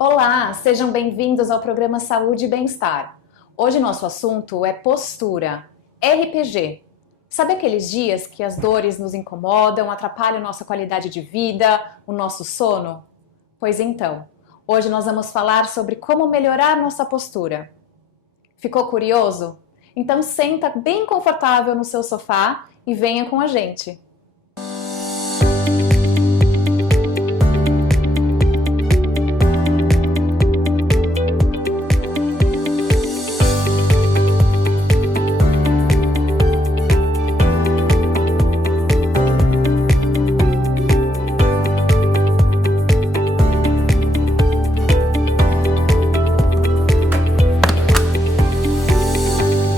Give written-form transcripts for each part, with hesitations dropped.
Olá, sejam bem-vindos ao programa Saúde e Bem-Estar. Hoje nosso assunto é postura, RPG. Sabe aqueles dias que as dores nos incomodam, atrapalham nossa qualidade de vida, o nosso sono? Pois então, hoje nós vamos falar sobre como melhorar nossa postura. Ficou curioso? Então senta bem confortável no seu sofá e venha com a gente.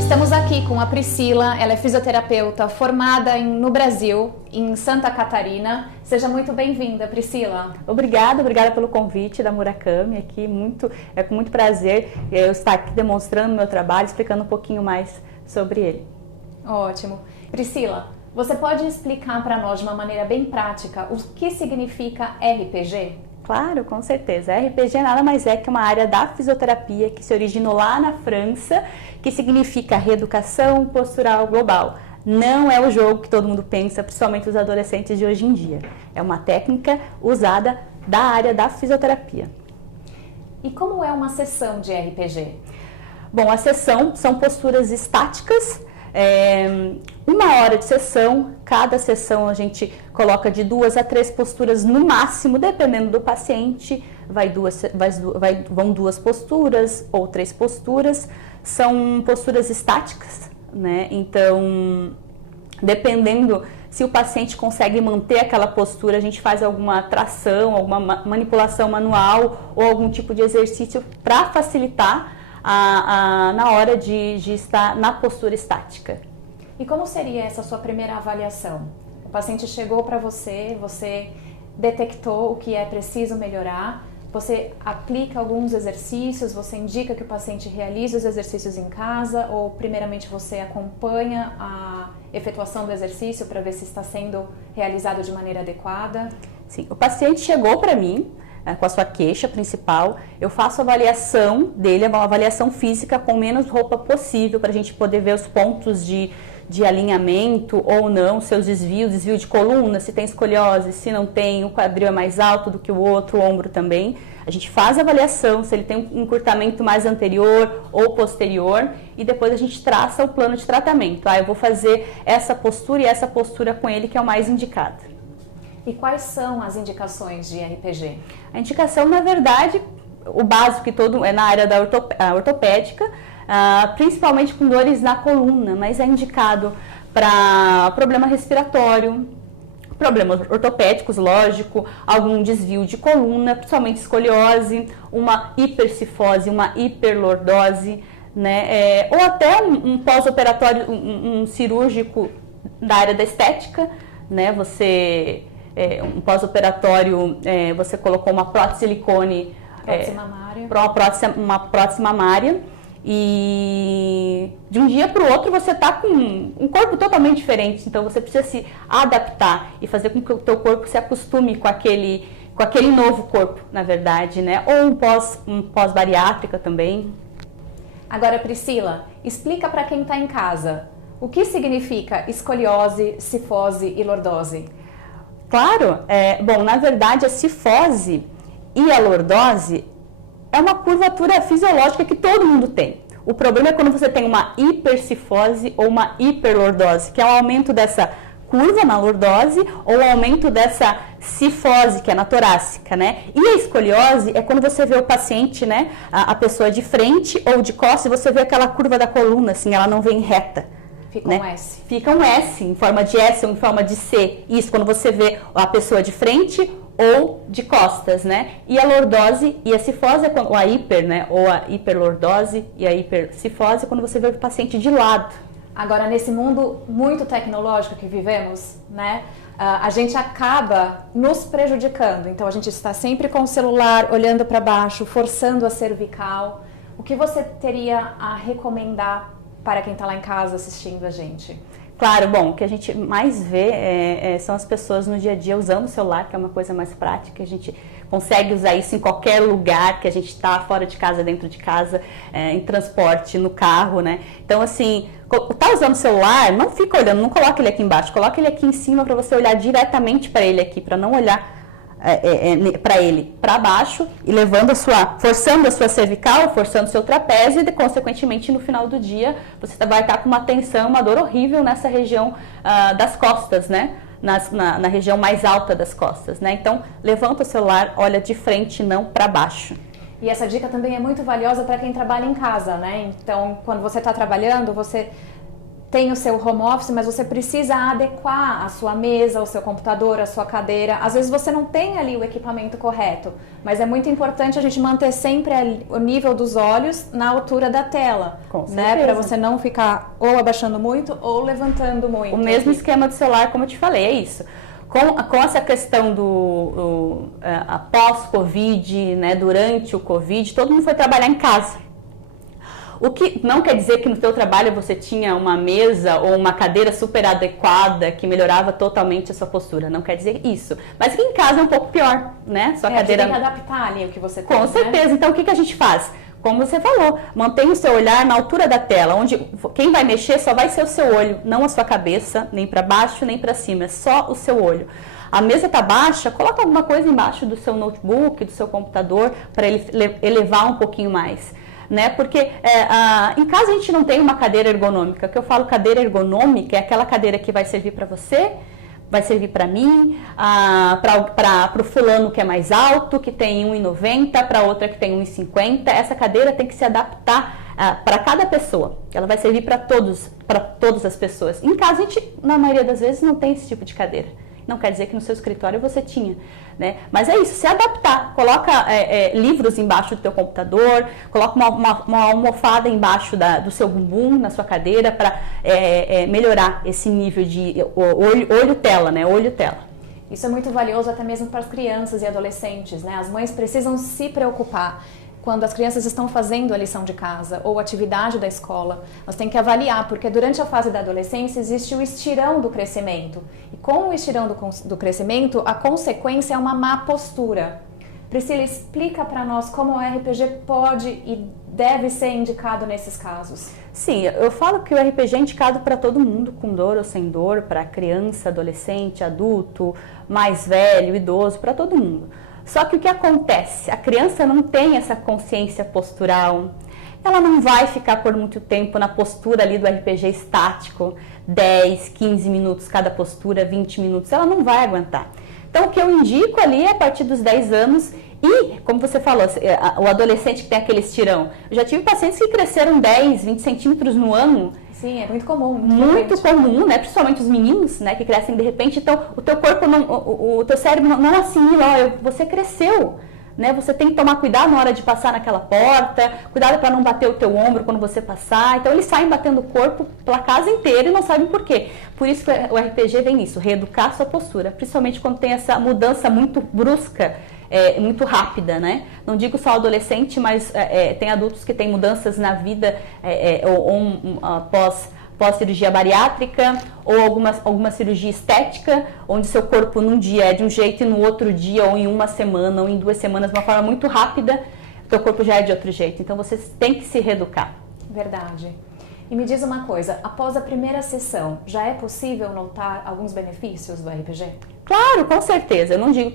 Estamos aqui com a Priscila, ela é fisioterapeuta formada no Brasil, em Santa Catarina. Seja muito bem-vinda, Priscila. Obrigada pelo convite da Murakami aqui, é com muito prazer eu estar aqui demonstrando meu trabalho, explicando um pouquinho mais sobre ele. Ótimo. Priscila, você pode explicar para nós de uma maneira bem prática o que significa RPG? Claro, com certeza. RPG nada mais é que uma área da fisioterapia que se originou lá na França, que significa reeducação postural global. Não é o jogo que todo mundo pensa, principalmente os adolescentes de hoje em dia. É uma técnica usada da área da fisioterapia. E como é uma sessão de RPG? Bom, a sessão são posturas estáticas. Uma hora de sessão, cada sessão a gente coloca de 2 a 3 posturas no máximo, dependendo do paciente, vão 2 posturas ou 3 posturas, são posturas estáticas, né? Então, dependendo se o paciente consegue manter aquela postura, a gente faz alguma tração, alguma manipulação manual ou algum tipo de exercício para facilitar na hora de estar na postura estática. E como seria essa sua primeira avaliação? O paciente chegou para você, você detectou o que é preciso melhorar, você aplica alguns exercícios, você indica que o paciente realize os exercícios em casa ou primeiramente você acompanha a efetuação do exercício para ver se está sendo realizado de maneira adequada? Sim, o paciente chegou para mim com a sua queixa principal, eu faço a avaliação dele, uma avaliação física com menos roupa possível para a gente poder ver os pontos de alinhamento ou não, seus desvio de coluna, se tem escoliose, se não tem, o quadril é mais alto do que o outro, o ombro também. A gente faz a avaliação, se ele tem um encurtamento mais anterior ou posterior e depois a gente traça o plano de tratamento. Eu vou fazer essa postura e essa postura com ele que é o mais indicado. E quais são as indicações de RPG? A indicação, na verdade, o básico que todo é na área da ortopédica, principalmente com dores na coluna, mas é indicado para problema respiratório, problemas ortopédicos, lógico, algum desvio de coluna, principalmente escoliose, uma hipercifose, uma hiperlordose, né? Ou até um pós-operatório, um cirúrgico da área da estética, né? Um pós-operatório, você colocou uma prótese silicone, uma prótese mamária, e de um dia para o outro você está com um corpo totalmente diferente, então você precisa se adaptar e fazer com que o teu corpo se acostume com aquele novo corpo, na verdade, né? Ou um pós-bariátrica também. Agora, Priscila, explica para quem está em casa o que significa escoliose, cifose e lordose. Claro, bom, na verdade a cifose e a lordose é uma curvatura fisiológica que todo mundo tem. O problema é quando você tem uma hipercifose ou uma hiperlordose, que é o aumento dessa curva na lordose ou o aumento dessa cifose, que é na torácica, né? E a escoliose é quando você vê o paciente, né, a pessoa de frente ou de costas, e você vê aquela curva da coluna, assim, ela não vem reta. Fica né? um S. Fica um S, em forma de S ou em forma de C. Isso quando você vê a pessoa de frente ou de costas, né? E a lordose e a cifose, ou a hiper, né? Ou a hiperlordose e a hipercifose, quando você vê o paciente de lado. Agora, nesse mundo muito tecnológico que vivemos, né? A gente acaba nos prejudicando. Então, a gente está sempre com o celular, olhando para baixo, forçando a cervical. O que você teria a recomendar para quem está lá em casa assistindo a gente? Claro, bom, o que a gente mais vê são as pessoas no dia a dia usando o celular, que é uma coisa mais prática. A gente consegue usar isso em qualquer lugar que a gente está, fora de casa, dentro de casa, em transporte, no carro, né? Então, assim, tá usando o celular, não fica olhando, não coloca ele aqui embaixo, coloca ele aqui em cima para você olhar diretamente para ele aqui, para não olhar para ele para baixo e forçando a sua cervical, forçando o seu trapézio e, consequentemente, no final do dia, você vai estar com uma tensão, uma dor horrível nessa região das costas, né? Na região mais alta das costas, né? Então, levanta o celular, olha de frente, não para baixo. E essa dica também é muito valiosa para quem trabalha em casa, né? Então, quando você está trabalhando, você tem o seu home office, mas você precisa adequar a sua mesa, o seu computador, a sua cadeira. Às vezes você não tem ali o equipamento correto, mas é muito importante a gente manter sempre o nível dos olhos na altura da tela, né? Para você não ficar ou abaixando muito ou levantando muito. O mesmo esquema do celular, como eu te falei, é isso. Com essa questão após Covid, né, durante o Covid, todo mundo foi trabalhar em casa. O que não quer dizer que no seu trabalho você tinha uma mesa ou uma cadeira super adequada que melhorava totalmente a sua postura. Não quer dizer isso. Mas aqui em casa é um pouco pior, né? Sua cadeira... tem que adaptar ali o que você tem, Com certeza. Né? Então, o que a gente faz? Como você falou, mantenha o seu olhar na altura da tela, onde quem vai mexer só vai ser o seu olho, não a sua cabeça, nem para baixo, nem para cima, é só o seu olho. A mesa está baixa, coloca alguma coisa embaixo do seu notebook, do seu computador, para ele elevar um pouquinho mais. Né? Porque em casa a gente não tem uma cadeira ergonômica. O que eu falo cadeira ergonômica é aquela cadeira que vai servir para você, vai servir para mim, para o fulano que é mais alto, que tem 1,90, para outra que tem 1,50. Essa cadeira tem que se adaptar para cada pessoa. Ela vai servir para todas as pessoas. Em casa a gente, na maioria das vezes, não tem esse tipo de cadeira. Não quer dizer que no seu escritório você tinha, né? Mas é isso, se adaptar. Coloca livros embaixo do teu computador, coloca uma almofada embaixo do seu bumbum, na sua cadeira, para melhorar esse nível de olho-tela, né? Olho-tela. Isso é muito valioso até mesmo para as crianças e adolescentes, né? As mães precisam se preocupar. Quando as crianças estão fazendo a lição de casa ou atividade da escola, nós temos que avaliar, porque durante a fase da adolescência existe o estirão do crescimento. E com o estirão do crescimento, a consequência é uma má postura. Priscila, explica para nós como o RPG pode e deve ser indicado nesses casos. Sim, eu falo que o RPG é indicado para todo mundo, com dor ou sem dor, para criança, adolescente, adulto, mais velho, idoso, para todo mundo. Só que o que acontece? A criança não tem essa consciência postural, ela não vai ficar por muito tempo na postura ali do RPG estático, 10, 15 minutos cada postura, 20 minutos, ela não vai aguentar. Então, o que eu indico ali é a partir dos 10 anos e, como você falou, o adolescente que tem aquele estirão. Eu já tive pacientes que cresceram 10, 20 centímetros no ano. Sim, é muito comum. Muito comum, né? Principalmente os meninos, né? Que crescem de repente. Então, o teu corpo, o teu cérebro não assimila, você cresceu. Né? Você tem que tomar cuidado na hora de passar naquela porta, cuidado para não bater o teu ombro quando você passar. Então, eles saem batendo o corpo pela casa inteira e não sabem por quê. Por isso que o RPG vem nisso, reeducar a sua postura. Principalmente quando tem essa mudança muito brusca, muito rápida, né? Não digo só adolescente, mas tem adultos que têm mudanças na vida pós cirurgia bariátrica ou alguma cirurgia estética, onde seu corpo num dia é de um jeito e no outro dia, ou em uma semana, ou em 2 semanas, de uma forma muito rápida, seu corpo já é de outro jeito. Então, você tem que se reeducar. Verdade. E me diz uma coisa, após a primeira sessão, já é possível notar alguns benefícios do RPG? Claro, com certeza. Eu não digo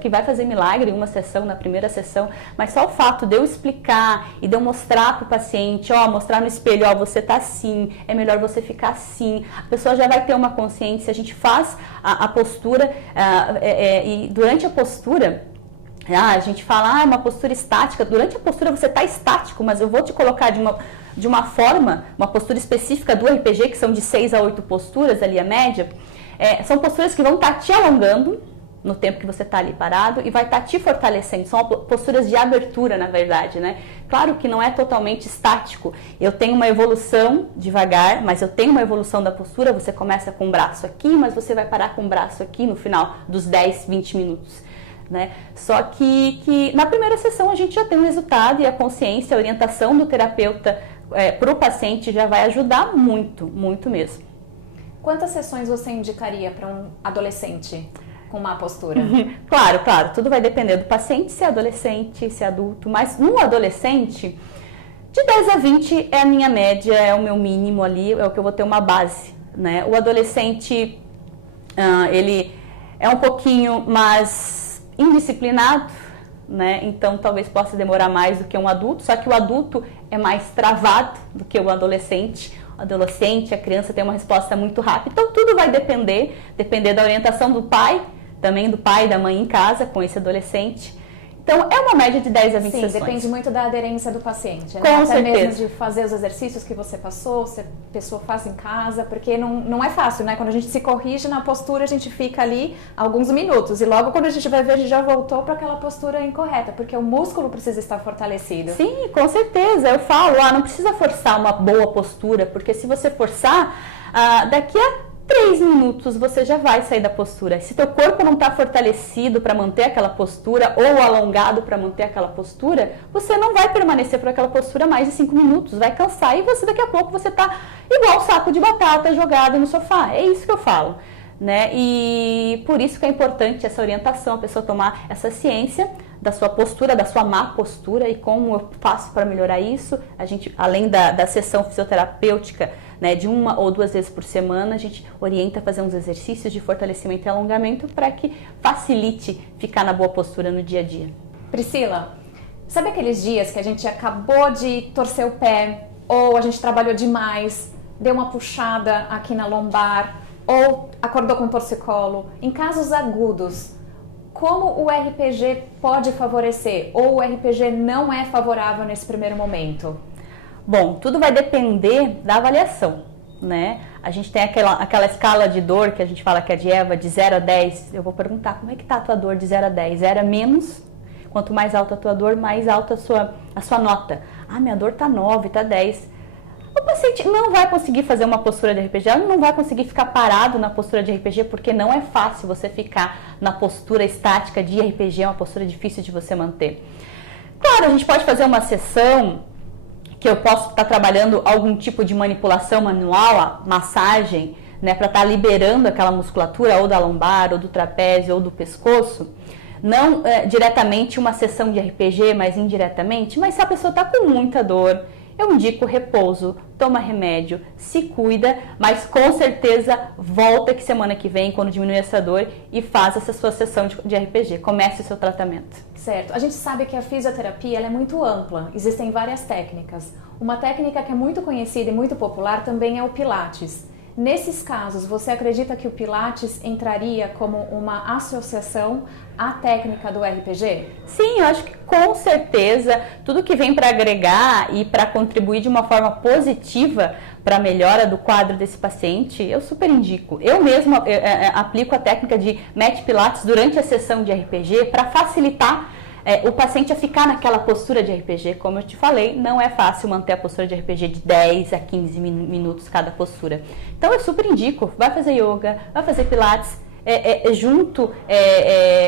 que vai fazer milagre em uma sessão, na primeira sessão, mas só o fato de eu explicar e de eu mostrar para o paciente, mostrar no espelho, você tá assim, é melhor você ficar assim. A pessoa já vai ter uma consciência, a gente faz a postura e durante a postura, a gente fala, uma postura estática. Durante a postura você está estático, mas eu vou te colocar de uma forma, uma postura específica do RPG, que são de 6 a 8 posturas, ali a média. São posturas que vão estar te alongando no tempo que você está ali parado e vai estar te fortalecendo. São posturas de abertura, na verdade, né? Claro que não é totalmente estático. Eu tenho uma evolução devagar, mas eu tenho uma evolução da postura. Você começa com o braço aqui, mas você vai parar com o braço aqui no final dos 10, 20 minutos. Né? Só que na primeira sessão a gente já tem um resultado e a consciência, a orientação do terapeuta para o paciente já vai ajudar muito, muito mesmo. Quantas sessões você indicaria para um adolescente? com má postura? Claro, claro, tudo vai depender do paciente, se é adolescente, se é adulto, mas no adolescente, de 10 a 20 é a minha média, é o meu mínimo ali, é o que eu vou ter uma base, né? O adolescente, ele é um pouquinho mais indisciplinado, né? Então talvez possa demorar mais do que um adulto, só que o adulto é mais travado do que o adolescente. O adolescente, a criança tem uma resposta muito rápida, então tudo vai depender da orientação do pai, também do pai e da mãe em casa com esse adolescente. Então, é uma média de 10 a 20 sessões. Sim, depende muito da aderência do paciente, né? Com Até certeza. mesmo de fazer os exercícios que você passou, se a pessoa faz em casa, porque não é fácil, né? Quando a gente se corrige na postura, a gente fica ali alguns minutos e logo quando a gente vai ver, a gente já voltou para aquela postura incorreta, porque o músculo precisa estar fortalecido. Sim, com certeza. Eu falo, não precisa forçar uma boa postura, porque se você forçar, daqui a 3 minutos você já vai sair da postura. Se teu corpo não está fortalecido para manter aquela postura ou alongado para manter aquela postura, você não vai permanecer por aquela postura mais de 5 minutos, vai cansar e você daqui a pouco você está igual um saco de batata jogado no sofá. É isso que eu falo, né? E por isso que é importante essa orientação, a pessoa tomar essa ciência da sua postura, da sua má postura e como eu faço para melhorar isso. A gente, além da sessão fisioterapêutica, né, de 1 ou 2 vezes por semana, a gente orienta a fazer uns exercícios de fortalecimento e alongamento para que facilite ficar na boa postura no dia a dia. Priscila, sabe aqueles dias que a gente acabou de torcer o pé ou a gente trabalhou demais, deu uma puxada aqui na lombar ou acordou com torcicolo? Em casos agudos, como o RPG pode favorecer ou o RPG não é favorável nesse primeiro momento? Bom, tudo vai depender da avaliação, né? A gente tem aquela escala de dor que a gente fala que é de Eva, de 0 a 10. Eu vou perguntar, como é que tá a tua dor de 0 a 10? 0 é menos, quanto mais alta a tua dor, mais alta a sua nota. Minha dor tá 9, tá 10. O paciente não vai conseguir fazer uma postura de RPG, ele não vai conseguir ficar parado na postura de RPG, porque não é fácil você ficar na postura estática de RPG, é uma postura difícil de você manter. Claro, a gente pode fazer uma sessão que eu posso estar trabalhando algum tipo de manipulação manual, massagem, né, para estar liberando aquela musculatura ou da lombar, ou do trapézio, ou do pescoço. Não diretamente uma sessão de RPG, mas indiretamente. Mas se a pessoa está com muita dor, eu indico repouso, toma remédio, se cuida, mas com certeza volta que semana que vem, quando diminuir essa dor, e faz essa sua sessão de RPG, comece o seu tratamento. Certo. A gente sabe que a fisioterapia ela é muito ampla, existem várias técnicas. Uma técnica que é muito conhecida e muito popular também é o Pilates. Nesses casos, você acredita que o Pilates entraria como uma associação à técnica do RPG? Sim, eu acho que com certeza tudo que vem para agregar e para contribuir de uma forma positiva para a melhora do quadro desse paciente, eu super indico. Eu mesma aplico a técnica de Mat Pilates durante a sessão de RPG para facilitar o paciente a ficar naquela postura de RPG. Como eu te falei, não é fácil manter a postura de RPG de 10 a 15 minutos cada postura. Então eu super indico, vai fazer yoga, vai fazer pilates, junto,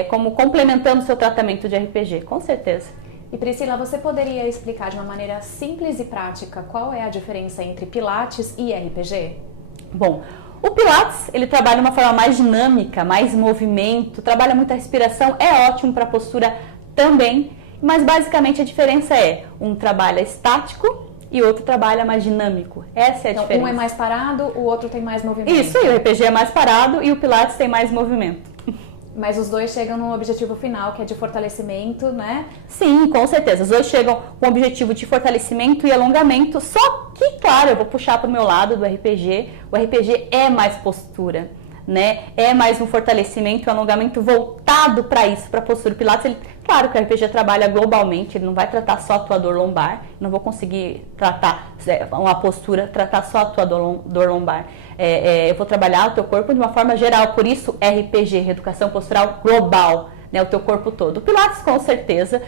como complementando o seu tratamento de RPG, com certeza. E Priscila, você poderia explicar de uma maneira simples e prática qual é a diferença entre pilates e RPG? Bom, o Pilates, ele trabalha de uma forma mais dinâmica, mais movimento, trabalha muita respiração, é ótimo para a postura também, mas basicamente a diferença é um trabalha estático e outro trabalha mais dinâmico. Essa é a diferença. Um é mais parado, o outro tem mais movimento. Isso, e o RPG é mais parado e o Pilates tem mais movimento. Mas os dois chegam no objetivo final, que é de fortalecimento, né? Sim, com certeza. Os dois chegam com o objetivo de fortalecimento e alongamento, só que, claro, eu vou puxar para o meu lado do RPG. O RPG é mais postura, né? É mais um fortalecimento e alongamento voltado para isso, para a postura. O Pilates, claro que o RPG trabalha globalmente, ele não vai tratar só a tua dor lombar, não vou conseguir tratar uma postura, tratar só a tua dor lombar. Eu vou trabalhar o teu corpo de uma forma geral, por isso RPG, Reeducação Postural Global, né, o teu corpo todo. O Pilates, com certeza,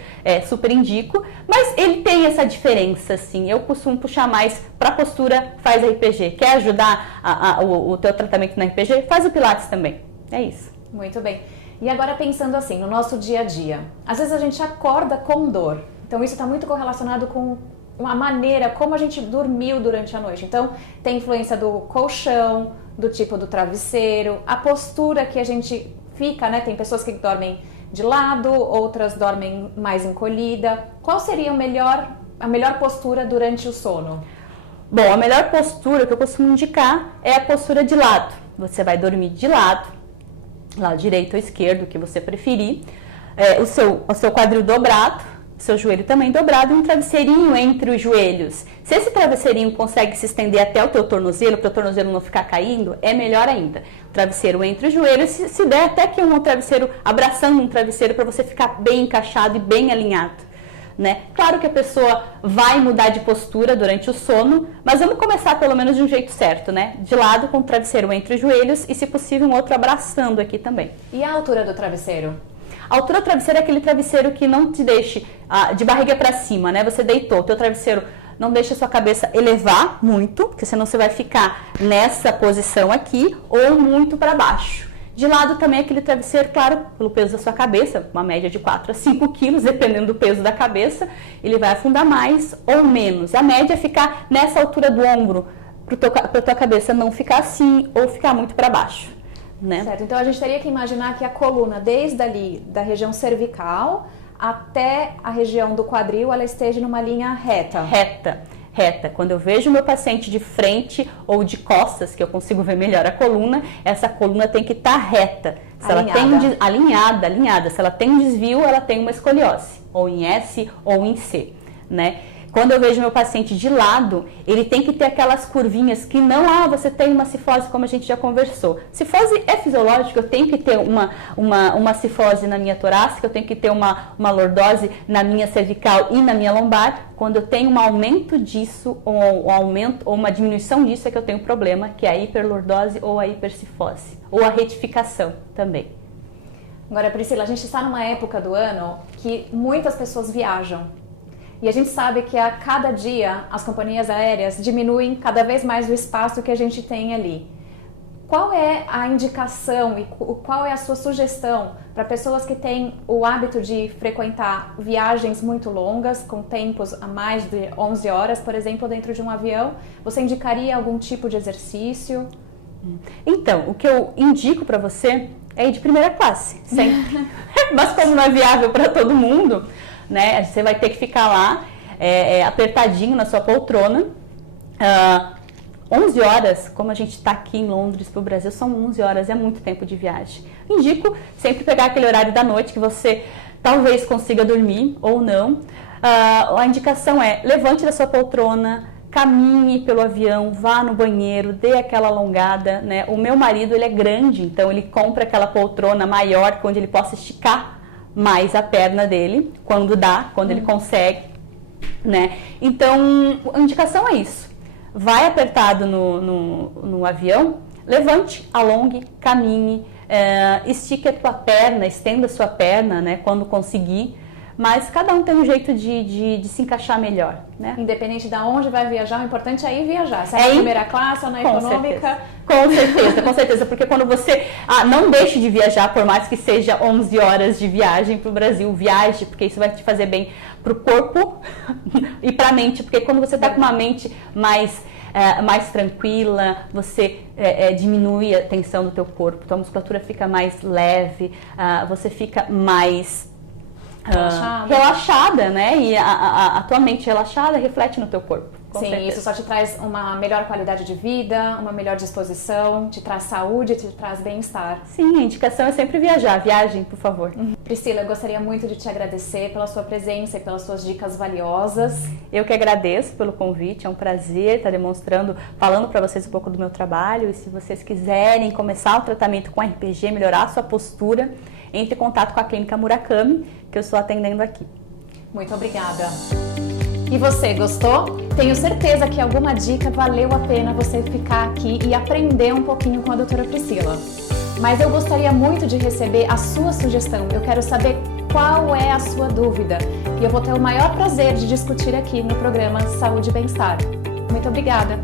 super indico, mas ele tem essa diferença, assim. Eu costumo puxar mais para postura, faz RPG. Quer ajudar o teu tratamento no RPG? Faz o Pilates também. É isso. Muito bem. E agora pensando assim, no nosso dia a dia, às vezes a gente acorda com dor, então isso está muito correlacionado com a maneira como a gente dormiu durante a noite. Então tem influência do colchão, do tipo do travesseiro, a postura que a gente fica, né? Tem pessoas que dormem de lado, outras dormem mais encolhida. Qual seria a melhor postura durante o sono? Bom, a melhor postura que eu costumo indicar é a postura de lado. Você vai dormir de lado direito ou esquerdo, o que você preferir. O seu quadril dobrado, seu joelho também dobrado e um travesseirinho entre os joelhos. Se esse travesseirinho consegue se estender até o teu tornozelo, para o tornozelo não ficar caindo, é melhor ainda. Travesseiro entre os joelhos, se der até que um travesseiro, abraçando um travesseiro para você ficar bem encaixado e bem alinhado. Né? Claro que a pessoa vai mudar de postura durante o sono, mas vamos começar pelo menos de um jeito certo, né? De lado com o travesseiro entre os joelhos e, se possível, um outro abraçando aqui também. E a altura do travesseiro? A altura do travesseiro é aquele travesseiro que não te deixe de barriga para cima, né? Você deitou, o teu travesseiro não deixa a sua cabeça elevar muito, porque senão você vai ficar nessa posição aqui ou muito para baixo. De lado também aquele travesseiro, claro, pelo peso da sua cabeça, uma média de 4 a 5 quilos, dependendo do peso da cabeça, ele vai afundar mais ou menos. A média é ficar nessa altura do ombro, para a tua cabeça não ficar assim ou ficar muito para baixo. Né? Certo, então a gente teria que imaginar que a coluna, desde ali da região cervical até a região do quadril, ela esteja numa linha reta. Reta. Quando eu vejo o meu paciente de frente ou de costas, que eu consigo ver melhor a coluna, essa coluna tem que estar reta. Se ela tem alinhada. Se ela tem um desvio, ela tem uma escoliose, ou em S ou em C, né? Quando eu vejo meu paciente de lado, ele tem que ter aquelas curvinhas que não, você tem uma cifose, como a gente já conversou. Cifose é fisiológica, eu tenho que ter uma cifose na minha torácica, eu tenho que ter uma lordose na minha cervical e na minha lombar. Quando eu tenho um aumento disso, ou uma diminuição disso, é que eu tenho um problema, que é a hiperlordose ou a hipercifose, ou a retificação também. Agora, Priscila, a gente está numa época do ano que muitas pessoas viajam. E a gente sabe que a cada dia as companhias aéreas diminuem cada vez mais o espaço que a gente tem ali. Qual é a indicação e qual é a sua sugestão para pessoas que têm o hábito de frequentar viagens muito longas, com tempos a mais de 11 horas, por exemplo, dentro de um avião? Você indicaria algum tipo de exercício? Então, o que eu indico para você é ir de primeira classe, sempre. Mas como não é viável para todo mundo, né? Você vai ter que ficar lá apertadinho na sua poltrona. 11 horas, como a gente está aqui em Londres para o Brasil, são 11 horas, é muito tempo de viagem. Indico sempre pegar aquele horário da noite que você talvez consiga dormir ou não. A indicação é: levante da sua poltrona, caminhe pelo avião, vá no banheiro, dê aquela alongada, né? O meu marido, ele é grande, então ele compra aquela poltrona maior, onde ele possa esticar mais a perna dele, quando ele consegue, né? Então, a indicação é isso. Vai apertado no avião, levante, alongue, caminhe, estique a tua perna, estenda a sua perna, né? Quando conseguir. Mas cada um tem um jeito de se encaixar melhor, né? Independente de onde vai viajar, o importante é ir viajar. Se é na primeira classe ou na econômica. Com certeza, porque quando você não deixe de viajar, por mais que seja 11 horas de viagem para o Brasil, viaje, porque isso vai te fazer bem para o corpo e para a mente, porque quando você está com uma mente mais tranquila, você diminui a tensão do teu corpo, tua musculatura fica mais leve, você fica mais relaxada, né? E a tua mente relaxada reflete no teu corpo. Sim, certeza. Isso só te traz uma melhor qualidade de vida, uma melhor disposição, te traz saúde, te traz bem-estar. Sim, a indicação é sempre viajar. Viagem, por favor. Priscila, eu gostaria muito de te agradecer pela sua presença e pelas suas dicas valiosas. Eu que agradeço pelo convite, é um prazer estar falando para vocês um pouco do meu trabalho. E se vocês quiserem começar o tratamento com RPG, melhorar a sua postura, entre em contato com a Clínica Murakami, que eu estou atendendo aqui. Muito obrigada. E você, gostou? Tenho certeza que alguma dica valeu a pena você ficar aqui e aprender um pouquinho com a doutora Priscila. Mas eu gostaria muito de receber a sua sugestão. Eu quero saber qual é a sua dúvida. E eu vou ter o maior prazer de discutir aqui no programa Saúde e Bem-Estar. Muito obrigada!